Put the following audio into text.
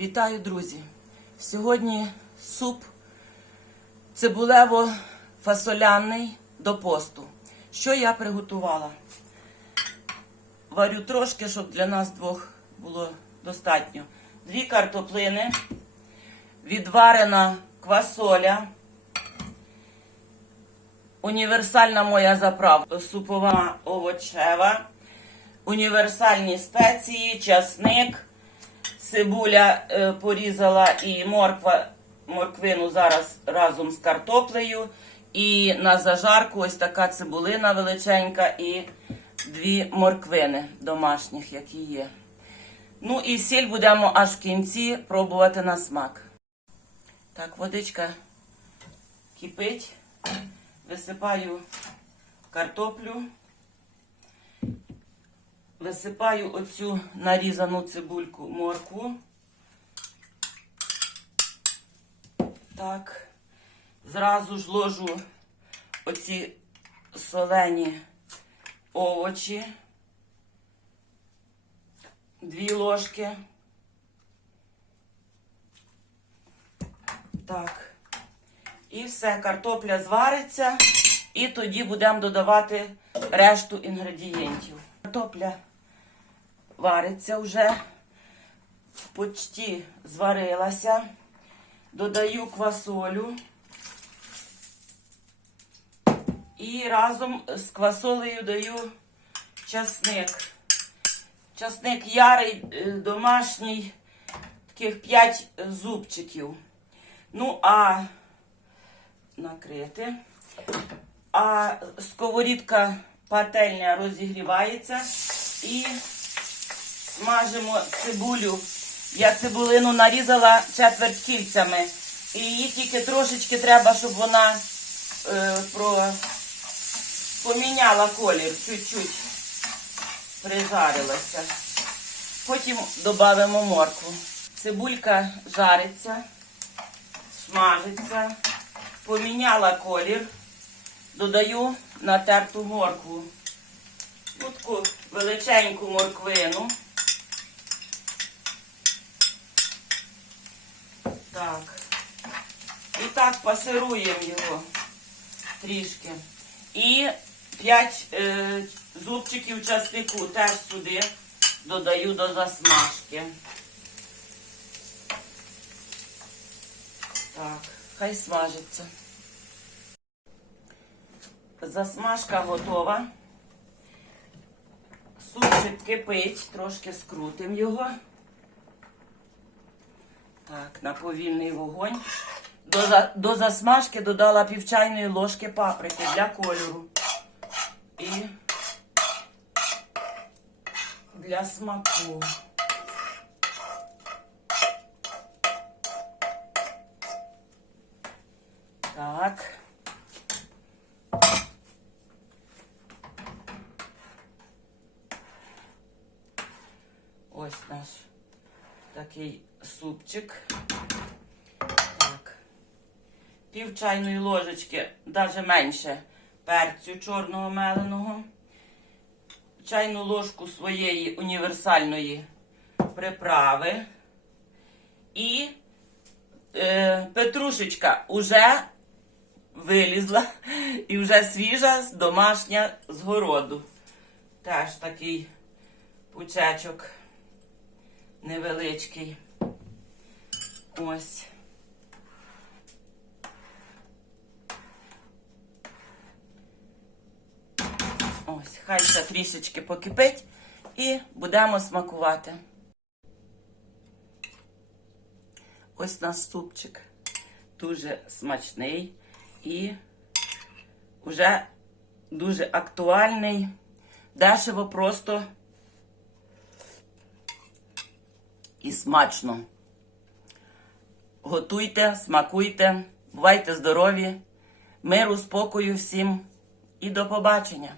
Вітаю, друзі! Сьогодні суп цибулево-фасоляний до посту. Що я приготувала? Варю трошки, щоб для нас двох було достатньо. Дві картоплини, відварена квасоля, універсальна моя заправка, супова овочева, універсальні спеції, часник. Цибуля е, порізала і морква, морквину зараз разом з картоплею. І на зажарку ось така цибулина величенька і дві морквини домашніх, які є. Ну і сіль будемо аж в кінці пробувати на смак. Так, водичка кипить. Висипаю картоплю. Висипаю оцю нарізану цибульку моркву. Так. Зразу ж ложу оці солені овочі. Дві ложки. Так. І все, картопля звариться. І тоді будемо додавати решту інгредієнтів. Картопля вариться вже, почти зварилася. Додаю квасолю. І разом з квасолею даю часник. Часник ярий, е, домашній, таких 5 зубчиків. Ну, а накрити. А сковорідка пательня розігрівається і смажимо цибулю. Я цибулину нарізала четверть кільцями. І її тільки трошечки треба, щоб вона е, про, поміняла колір, чуть-чуть прижарилася. Потім додамо моркву. Цибулька жариться, смажиться, поміняла колір. Додаю натерту моркву. Таку величеньку морквину. Так. І так пасируємо його трішки. І 5 е, зубчиків часнику теж сюди додаю до засмажки. Так, хай смажиться. Засмажка готова. Супчик кипить, трошки скрутимо його. Так, на повільний вогонь. До, за- до засмажки додала пів чайної ложки паприки для кольору. І для смаку. Так. Ось наш такий супчик. Так. Пів чайної ложечки, навіть менше перцю чорного меленого. Чайну ложку своєї універсальної приправи. І е, петрушечка уже вилізла і вже свіжа, домашня з городу. Теж такий пучечок невеличкий. Ось. Ось, хай це трішечки покипить і будемо смакувати. Ось наш супчик. Дуже смачний і вже дуже актуальний. Дешево просто і смачно. Готуйте, смакуйте, бувайте здорові, миру, спокою всім і до побачення!